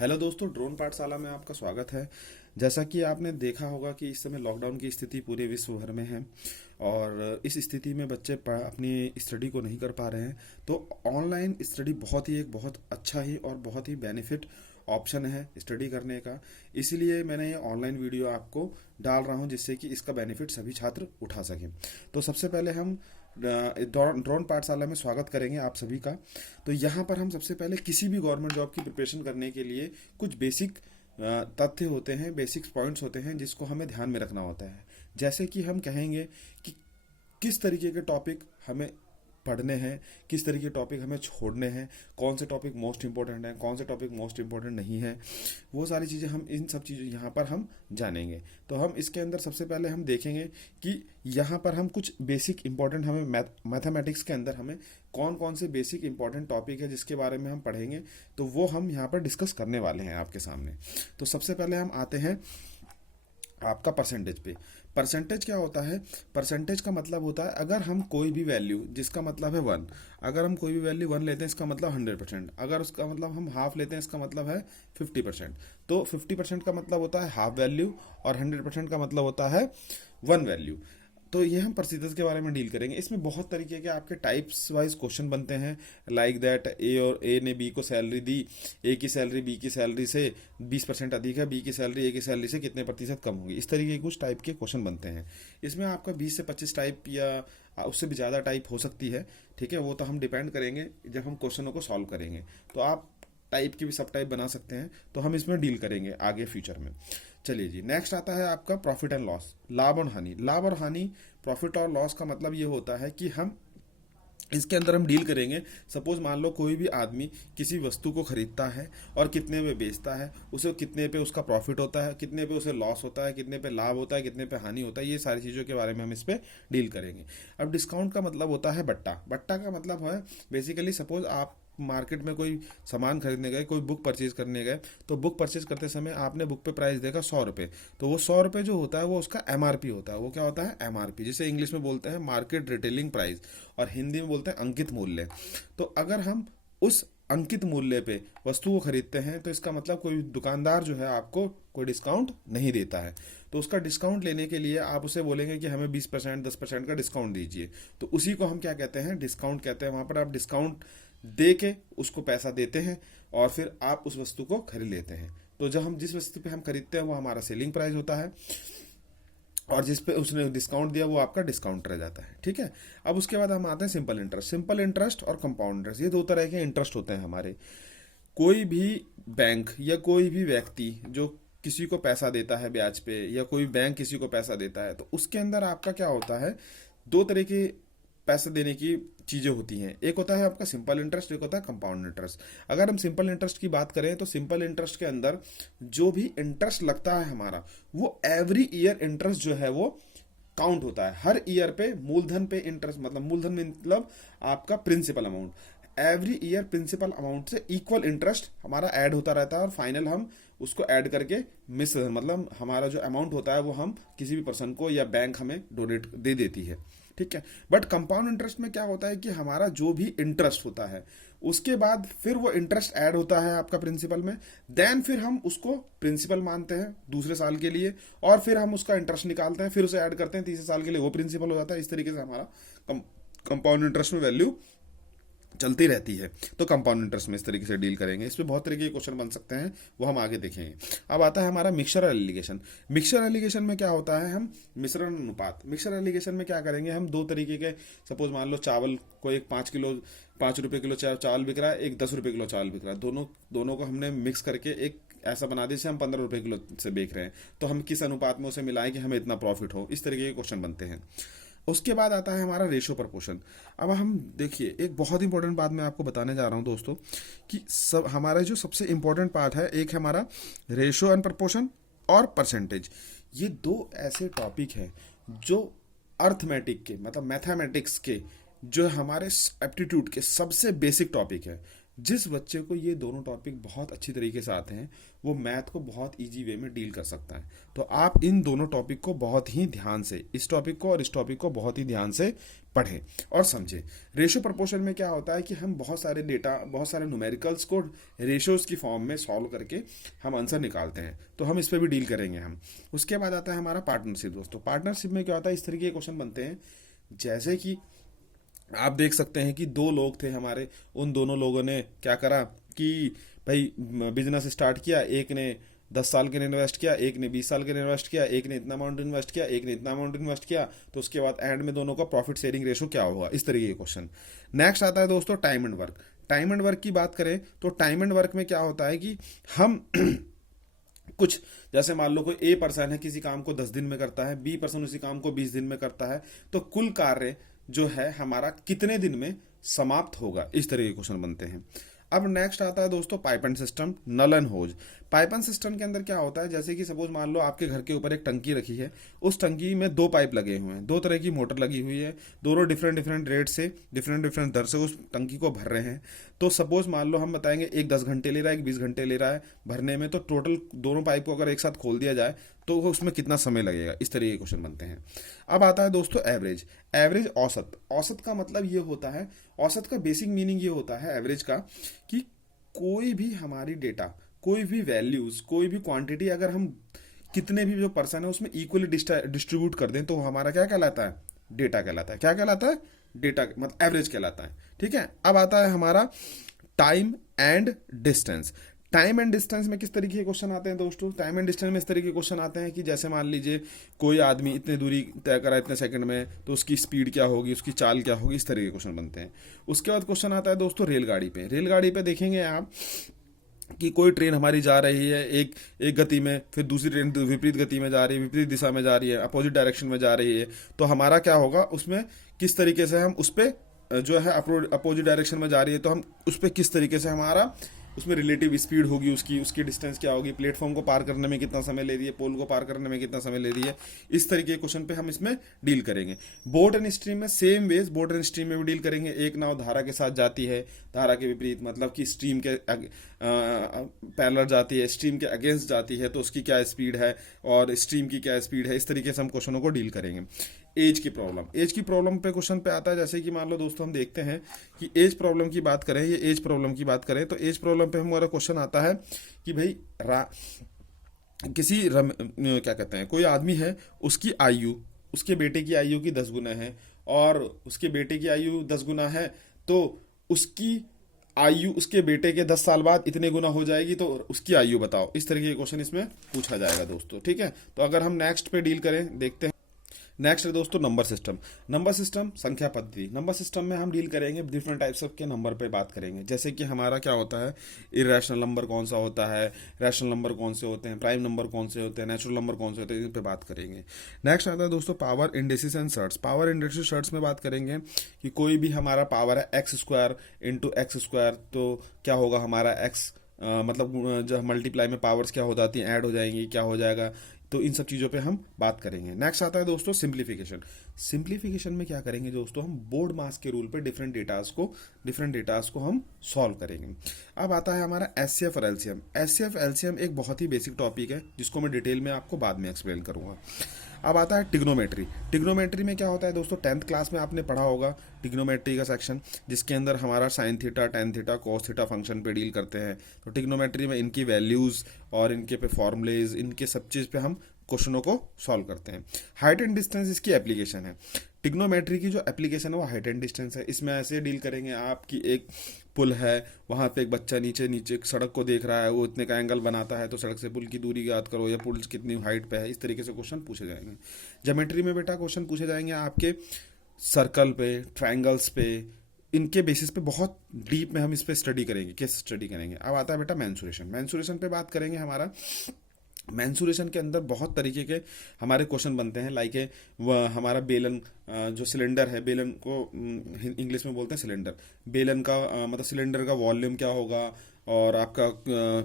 Hello दोस्तों, drone पाठशाला में आपका स्वागत है। जैसा कि आपने देखा होगा कि इस समय लॉकडाउन की स्थिति पूरे विश्व भर में है और इस स्थिति में बच्चे अपनी स्टडी को नहीं कर पा रहे हैं। तो ऑनलाइन स्टडी बहुत अच्छा ही और बहुत ही बेनिफिट ऑप्शन है स्टडी करने का। इसीलिए मैंने ये ऑनलाइन वीडियो आपको डाल रहा हूँ जिससे कि इसका बेनिफिट सभी छात्र उठा सकें। तो सबसे पहले हम ड्रोन पाठशाला में स्वागत करेंगे आप सभी का। तो यहाँ पर हम सबसे पहले किसी भी गवर्नमेंट जॉब की प्रिपरेशन करने के लिए कुछ बेसिक तथ्य होते हैं, बेसिक पॉइंट्स होते हैं जिसको हमें ध्यान में रखना होता है। जैसे कि हम कहेंगे कि किस तरीके के टॉपिक हमें पढ़ने हैं, किस तरीके के टॉपिक हमें छोड़ने हैं, कौन से टॉपिक मोस्ट इंपॉर्टेंट हैं, कौन से टॉपिक मोस्ट इंपॉर्टेंट नहीं है, वो सारी चीज़ें हम इन सब चीज़ों यहाँ पर हम जानेंगे। तो हम इसके अंदर सबसे पहले हम देखेंगे कि यहाँ पर हम कुछ बेसिक इंपॉर्टेंट हमें मैथमेटिक्स के अंदर हमें कौन कौन से बेसिक इंपॉर्टेंट टॉपिक है जिसके बारे में हम पढ़ेंगे, तो वो हम यहाँ पर डिस्कस करने वाले हैं आपके सामने। तो सबसे पहले हम आते हैं आपका परसेंटेज पे। परसेंटेज क्या होता है? परसेंटेज का मतलब होता है अगर हम कोई भी वैल्यू, जिसका मतलब है 1, अगर हम कोई भी वैल्यू 1 लेते हैं इसका मतलब 100%, अगर उसका मतलब हम हाफ लेते हैं इसका मतलब है 50%। तो 50% का मतलब होता है हाफ वैल्यू और 100% का मतलब होता है 1 वैल्यू। तो ये हम परसेंटेज के बारे में डील करेंगे। इसमें बहुत तरीके के आपके टाइप्स वाइज क्वेश्चन बनते हैं, लाइक दैट ए ने बी को सैलरी दी, ए की सैलरी बी की सैलरी से 20% अधिक है, बी की सैलरी ए की सैलरी से कितने प्रतिशत कम होगी। इस तरीके के कुछ टाइप के क्वेश्चन बनते हैं। इसमें आपका 20 से 25 टाइप या उससे भी ज़्यादा टाइप हो सकती है, ठीक है। वो तो हम डिपेंड करेंगे जब हम क्वेश्चनों को सॉल्व करेंगे। तो आप टाइप की भी सब टाइप बना सकते हैं, तो हम इसमें डील करेंगे आगे फ्यूचर में। चलिए जी, नेक्स्ट आता है आपका प्रॉफिट एंड लॉस, लाभ और हानि। लाभ और हानि, प्रॉफिट और लॉस का मतलब ये होता है कि हम इसके अंदर हम डील करेंगे। सपोज मान लो कोई भी आदमी किसी वस्तु को खरीदता है और कितने पे बेचता है, उसे कितने पे उसका प्रॉफिट होता है, कितने पे उसे लॉस होता है, कितने पे लाभ होता है, कितने पे हानि होता है, ये सारी चीज़ों के बारे में हम इस पे डील करेंगे। अब डिस्काउंट का मतलब होता है बट्टा। बट्टा का मतलब है बेसिकली, सपोज आप मार्केट में कोई सामान खरीदने गए, कोई बुक परचेज करने गए, तो बुक परचेज करते समय आपने बुक पे प्राइस देखा 100 रुपये, तो वो 100 रुपये जो होता है वो उसका एमआरपी होता है। वो क्या होता है? एमआरपी, जिसे इंग्लिश में बोलते हैं मार्केट रिटेलिंग प्राइस और हिंदी में बोलते हैं अंकित मूल्य। तो अगर हम उस अंकित मूल्य पे वस्तु को खरीदते हैं तो इसका मतलब कोई दुकानदार जो है आपको कोई डिस्काउंट नहीं देता है। तो उसका डिस्काउंट लेने के लिए आप उसे बोलेंगे कि हमें 20% 10% का डिस्काउंट दीजिए, तो उसी को हम क्या कहते हैं? डिस्काउंट कहते हैं। वहां पर आप डिस्काउंट दे के उसको पैसा देते हैं और फिर आप उस वस्तु को खरीद लेते हैं। तो जब हम जिस वस्तु पे हम खरीदते हैं वो हमारा सेलिंग प्राइस होता है और जिस पे उसने डिस्काउंट दिया वो आपका डिस्काउंट रह जाता है, ठीक है। अब उसके बाद हम आते हैं सिंपल इंटरेस्ट। सिंपल इंटरेस्ट और कंपाउंड इंटरेस्ट, ये दो तरह के इंटरेस्ट होते हैं हमारे। कोई भी बैंक या कोई भी व्यक्ति जो किसी को पैसा देता है ब्याज पे, या कोई बैंक किसी को पैसा देता है, तो उसके अंदर आपका क्या होता है? दो तरह के पैसे देने की चीजें होती हैं। एक होता है आपका सिंपल इंटरेस्ट, एक होता है कंपाउंड इंटरेस्ट। अगर हम सिंपल इंटरेस्ट की बात करें तो सिंपल इंटरेस्ट के अंदर जो भी इंटरेस्ट लगता है हमारा, वो एवरी ईयर इंटरेस्ट जो है वो काउंट होता है। हर ईयर पे मूलधन पे इंटरेस्ट, मतलब मूलधन मतलब आपका principal amount, every year principal amount से इक्वल इंटरेस्ट हमारा ऐड होता रहता है और फाइनल हम उसको ऐड करके मिस, मतलब हमारा जो अमाउंट होता है वो हम किसी भी पर्सन को या बैंक हमें डोनेट दे देती है, ठीक है। बट कंपाउंड इंटरेस्ट में क्या होता है कि हमारा जो भी इंटरेस्ट होता है उसके बाद फिर वो इंटरेस्ट ऐड होता है आपका प्रिंसिपल में, देन फिर हम उसको प्रिंसिपल मानते हैं दूसरे साल के लिए और फिर हम उसका इंटरेस्ट निकालते हैं, फिर उसे ऐड करते हैं तीसरे साल के लिए, वो प्रिंसिपल हो जाता है। इस तरीके से हमारा कंपाउंड इंटरेस्ट में वैल्यू चलती रहती है। तो कंपाउंड इंटरेस्ट में इस तरीके से डील करेंगे। इसमें बहुत तरीके के क्वेश्चन बन सकते हैं, वो हम आगे देखेंगे। अब आता है हमारा मिक्सचर एलिगेशन। मिक्सचर एलिगेशन में क्या होता है? हम मिश्रण अनुपात। मिक्सचर एलिगेशन में क्या करेंगे? हम दो तरीके के, सपोज मान लो चावल को एक 5 रुपये किलो चावल बिक रहा है, एक 10 रुपये किलो चावल बिक रहा है, दोनों को हमने मिक्स करके एक ऐसा बना दिया जैसे हम 15 रुपये किलो से बेच रहे हैं, तो हम किस अनुपात में उसे मिलाएं कि हमें इतना प्रॉफिट हो। इस तरीके के क्वेश्चन बनते हैं। उसके बाद आता है हमारा रेशो प्रपोर्शन। अब हम देखिए, एक बहुत इंपॉर्टेंट बात मैं आपको बताने जा रहा हूं दोस्तों कि सब हमारा जो सबसे इंपॉर्टेंट पार्ट है, एक है हमारा रेशो एंड प्रपोर्शन और परसेंटेज। ये दो ऐसे टॉपिक हैं जो अर्थमेटिक के, मतलब मैथमेटिक्स के, जो हमारे एप्टीट्यूड के सबसे बेसिक टॉपिक है। जिस बच्चे को ये दोनों टॉपिक बहुत अच्छी तरीके से आते हैं वो मैथ को बहुत इजी वे में डील कर सकता है। तो आप इन दोनों टॉपिक को बहुत ही ध्यान से, इस टॉपिक को और इस टॉपिक को बहुत ही ध्यान से पढ़ें और समझें। रेशियो प्रपोर्शन में क्या होता है कि हम बहुत सारे डेटा, बहुत सारे न्यूमेरिकल्स को रेशियोज की फॉर्म में सॉल्व करके हम आंसर निकालते हैं, तो हम इस पर भी डील करेंगे हम। उसके बाद आता है हमारा पार्टनरशिप। दोस्तों पार्टनरशिप में क्या होता है, इस तरीके के क्वेश्चन बनते हैं जैसे कि आप देख सकते हैं कि दो लोग थे हमारे, उन दोनों लोगों ने क्या करा कि भाई बिजनेस स्टार्ट किया। एक ने 10 साल के लिए इन्वेस्ट किया, एक ने 20 साल के लिए इन्वेस्ट किया, एक ने इतना अमाउंट इन्वेस्ट किया, एक ने इतना अमाउंट इन्वेस्ट किया। तो उसके बाद एंड में दोनों का प्रॉफिट शेयरिंग रेशो क्या होगा, इस तरीके के क्वेश्चन। नेक्स्ट आता है दोस्तों time and work. Time and work की बात करें तो टाइम एंड वर्क में क्या होता है कि हम कुछ, जैसे मान लो कोई ए पर्सन है किसी काम को 10 दिन में करता है, बी पर्सन उसी काम को 20 दिन में करता है, तो कुल कार्य जो है हमारा कितने दिन में समाप्त होगा, इस तरह के क्वेश्चन बनते हैं। अब नेक्स्ट आता है दोस्तों पाइप एंड सिस्टम, नल and hose. Pipe and cistern के अंदर क्या होता है, जैसे कि सपोज मान लो आपके घर के ऊपर एक टंकी रखी है, उस टंकी में 2 पाइप लगे हुए हैं, 2 तरह की मोटर लगी हुई है, दोनों डिफरेंट डिफरेंट रेट से, डिफरेंट डिफरेंट दर से उस टंकी को भर रहे हैं। तो सपोज मान लो हम बताएंगे एक 10 घंटे ले रहा है, एक 20 घंटे ले रहा है भरने में, तो टोटल दोनों पाइप को अगर एक साथ खोल दिया जाए तो उसमें कितना समय लगेगा, इस तरीके के क्वेश्चन बनते हैं। अब आता है दोस्तों एवरेज। एवरेज औसत, औसत का मतलब ये होता है, औसत का बेसिक मीनिंग ये होता है एवरेज का कि कोई भी हमारी डेटा, कोई भी वैल्यूज, कोई भी क्वांटिटी अगर हम कितने भी जो पर्सन है उसमें इक्वली डिस्ट्रीब्यूट कर दें तो हमारा क्या कहलाता है, डेटा कहलाता है। क्या कहलाता है, डेटा, मतलब एवरेज कहलाता है। ठीक है। अब आता है हमारा time and distance. Time and distance में किस तरीके के क्वेश्चन आते हैं दोस्तों, टाइम एंड डिस्टेंस में इस तरीके के क्वेश्चन आते हैं कि जैसे मान लीजिए कोई आदमी इतने दूरी तय करा इतने सेकंड में, तो उसकी स्पीड क्या होगी, उसकी चाल क्या होगी, इस तरीके के क्वेश्चन बनते हैं। उसके बाद क्वेश्चन आता है दोस्तों रेलगाड़ी पे। रेलगाड़ी पे देखेंगे आप कि कोई ट्रेन हमारी जा रही है एक एक गति में, फिर दूसरी ट्रेन विपरीत गति में जा रही है, विपरीत दिशा में जा रही है, अपोजिट डायरेक्शन में जा रही है, तो हमारा क्या होगा उसमें, किस तरीके से हम उस पर जो है अपोजिट डायरेक्शन में जा रही है तो हम उस पर किस तरीके से हमारा उसमें रिलेटिव स्पीड होगी, उसकी उसकी डिस्टेंस क्या होगी, प्लेटफॉर्म को पार करने में कितना समय ले रही है, पोल को पार करने में कितना समय ले रही है, इस तरीके के क्वेश्चन पे हम इसमें डील करेंगे। बोट एंड स्ट्रीम में same ways boat and stream में भी डील करेंगे। एक नाव धारा के साथ जाती है, धारा के विपरीत, मतलब कि स्ट्रीम के पैरेलल जाती है, स्ट्रीम के अगेंस्ट जाती है तो उसकी क्या स्पीड है और स्ट्रीम की क्या स्पीड है, इस तरीके से हम क्वेश्चनों को डील करेंगे। एज की प्रॉब्लम, एज की प्रॉब्लम पे क्वेश्चन पे आता है, जैसे कि मान लो दोस्तों हम देखते हैं कि एज प्रॉब्लम की बात करें, ये एज प्रॉब्लम की बात करें तो एज प्रॉब्लम पे हमारा क्वेश्चन आता है कि भाई क्या कहते हैं, कोई आदमी है, उसकी आयु उसके बेटे की आयु की 10 गुना है और उसके बेटे की आयु 10 गुना है, तो उसकी आयु उसके बेटे के 10 साल बाद इतने गुना हो जाएगी, तो उसकी आयु बताओ, इस तरीके के क्वेश्चन इसमें पूछा जाएगा दोस्तों। ठीक है। तो अगर हम नेक्स्ट पे डील करें, देखते हैं। नेक्स्ट है दोस्तों नंबर सिस्टम। नंबर सिस्टम, संख्या पद्धति। नंबर सिस्टम में हम डील करेंगे डिफरेंट टाइप्स ऑफ के नंबर पे बात करेंगे, जैसे कि हमारा क्या होता है, इरेशनल नंबर कौन सा होता है, रैशनल नंबर कौन से होते हैं, प्राइम नंबर कौन से होते हैं, नेचुरल नंबर कौन से होते हैं, इन पे बात करेंगे। नेक्स्ट आता है दोस्तों power indices and surds. Power indices surds में बात करेंगे कि कोई भी हमारा पावर है x square into x square, तो क्या होगा हमारा एक्स, मतलब जो मल्टीप्लाई में पावर्स क्या हो जाती हैं, ऐड हो जाएंगी, क्या हो जाएगा, तो इन सब चीज़ों पे हम बात करेंगे। नेक्स्ट आता है दोस्तों सिंप्लीफिकेशन। सिंप्लीफिकेशन में क्या करेंगे दोस्तों, हम बोर्ड मास के रूल पे डिफरेंट डेटास को हम सॉल्व करेंगे। अब आता है हमारा एचसीएफ और एलसीएम। एचसीएफ एलसीएम एक बहुत ही बेसिक टॉपिक है जिसको मैं डिटेल में आपको बाद में एक्सप्लेन करूंगा। अब आता है टिग्नोमेट्री। टिग्नोमेट्री में क्या होता है दोस्तों, 10th क्लास में आपने पढ़ा होगा टिग्नोमेट्री का सेक्शन, जिसके अंदर हमारा sine theta, tan theta, cos theta function पे डील करते हैं। तो टिग्नोमेट्री में इनकी वैल्यूज और इनके पे फॉर्मूलेज, इनके सब चीज़ पे हम क्वेश्चनों को सॉल्व करते हैं। हाइट एंड डिस्टेंस इसकी एप्लीकेशन है। टिग्नोमेट्री की जो एप्लीकेशन है वो हाइट एंड डिस्टेंस है। इसमें ऐसे डील करेंगे आप कि एक पुल है, वहाँ पे एक बच्चा नीचे नीचे सड़क को देख रहा है, वो इतने का एंगल बनाता है, तो सड़क से पुल की दूरी याद करो या पुल कितनी हाइट पे है, इस तरीके से क्वेश्चन पूछे जाएंगे। ज्योमेट्री में बेटा क्वेश्चन पूछे जाएंगे आपके सर्कल पे, ट्राइंगल्स पे, इनके बेसिस पे बहुत डीप में हम इस पे स्टडी करेंगे, केस स्टडी करेंगे। अब आता है बेटा मैंसुरेशन। मैंसुरेशन पे बात करेंगे। हमारा मैंसुरेशन के अंदर बहुत तरीके के हमारे क्वेश्चन बनते हैं, लाइक हमारा बेलन, जो सिलेंडर है, बेलन को इंग्लिश में बोलते हैं सिलेंडर। बेलन का मतलब सिलेंडर का वॉल्यूम क्या होगा और आपका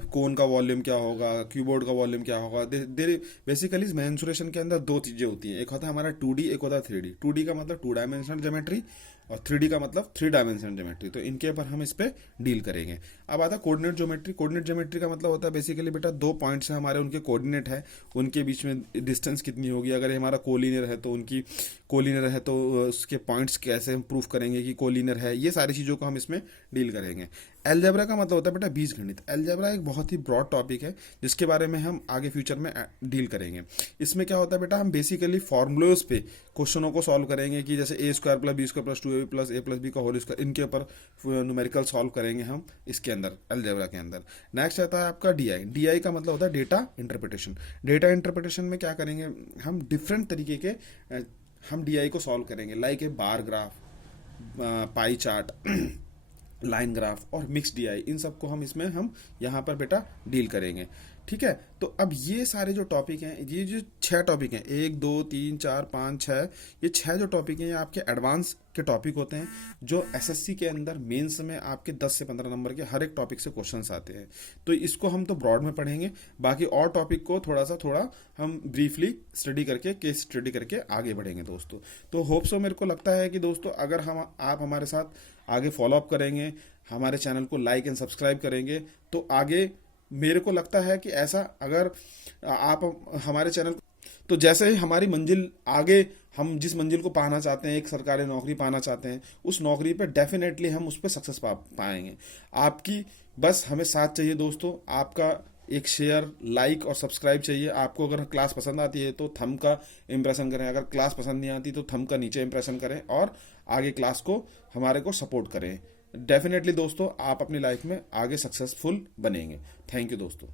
कोन का वॉल्यूम क्या होगा, क्यूबोर्ड का वॉल्यूम क्या होगा। बेसिकली मैंसुरेशन के अंदर 2 चीज़ें होती हैं, एक होता है हमारा 2D, एक होता है 3D। 2D का मतलब 2 डायमेंशनल ज्योमेट्री और 3D का मतलब 3 डायमेंशन ज्योमेट्री। तो इनके ऊपर हम इस पे डील करेंगे। अब आता है कोऑर्डिनेट ज्योमेट्री। कोऑर्डिनेट ज्योमेट्री का मतलब होता है बेसिकली बेटा, दो पॉइंट्स हैं हमारे, उनके कोऑर्डिनेट है, उनके बीच में डिस्टेंस कितनी होगी। अगर ये हमारा कोलिनियर है तो उनकी कोलिनियर है तो उसके पॉइंट्स कैसे हम प्रूफ करेंगे कि कोलिनियर है, ये सारी चीज़ों को हम इसमें डील करेंगे। अलजेब्रा का मतलब होता है बेटा बीजगणित। अलजेब्रा एक बहुत ही ब्रॉड टॉपिक है जिसके बारे में हम आगे फ्यूचर में डील करेंगे। इसमें क्या होता है बेटा, हम बेसिकली फॉर्मूलोज पे क्वेश्चनों को सॉल्व करेंगे कि जैसे a square plus b square plus 2ab plus a plus b का होल स्क्वायर, इनके ऊपर न्यूमेरिकल सॉल्व करेंगे हम इसके अंदर, अलजेब्रा के अंदर। नेक्स्ट आता है आपका डीआई। डीआई का मतलब होता है डेटा इंटरप्रिटेशन। डेटा इंटरप्रिटेशन में क्या करेंगे हम, डिफरेंट तरीके के हम डीआई को सॉल्व करेंगे, like a bar graph, pie chart, line graph और मिक्स डीआई, इन सबको हम इसमें हम यहाँ पर बेटा डील करेंगे। ठीक है, तो अब ये सारे जो टॉपिक हैं, ये जो 6 टॉपिक हैं, 1 2 3 4 5 6, ये 6 जो टॉपिक हैं ये आपके एडवांस के टॉपिक होते हैं, जो एसएससी के अंदर मेंस में आपके 10 से 15 नंबर के हर एक टॉपिक से क्वेश्चंस आते हैं। तो इसको हम तो ब्रॉड में पढ़ेंगे, बाकी और टॉपिक को थोड़ा हम ब्रीफली स्टडी करके, केस स्टडी करके आगे बढ़ेंगे दोस्तों। तो होप सो, मेरे को लगता है कि दोस्तों अगर आप हमारे साथ आगे फॉलोअप करेंगे, हमारे चैनल को लाइक एंड सब्सक्राइब करेंगे, तो आगे मेरे को लगता है कि ऐसा अगर आप हमारे चैनल, तो जैसे ही हमारी मंजिल आगे, हम जिस मंजिल को पाना चाहते हैं, एक सरकारी नौकरी पाना चाहते हैं, उस नौकरी पे डेफिनेटली हम उस पर सक्सेस पाएंगे। आपकी बस हमें साथ चाहिए दोस्तों, आपका एक शेयर, लाइक और सब्सक्राइब चाहिए। आपको अगर क्लास पसंद आती है तो थंब का इम्प्रेशन करें, अगर क्लास पसंद नहीं आती तो थंब का नीचे इम्प्रेशन करें और आगे क्लास को हमारे को सपोर्ट करें। डेफिनेटली दोस्तों आप अपनी लाइफ में आगे सक्सेसफुल बनेंगे। थैंक यू दोस्तों।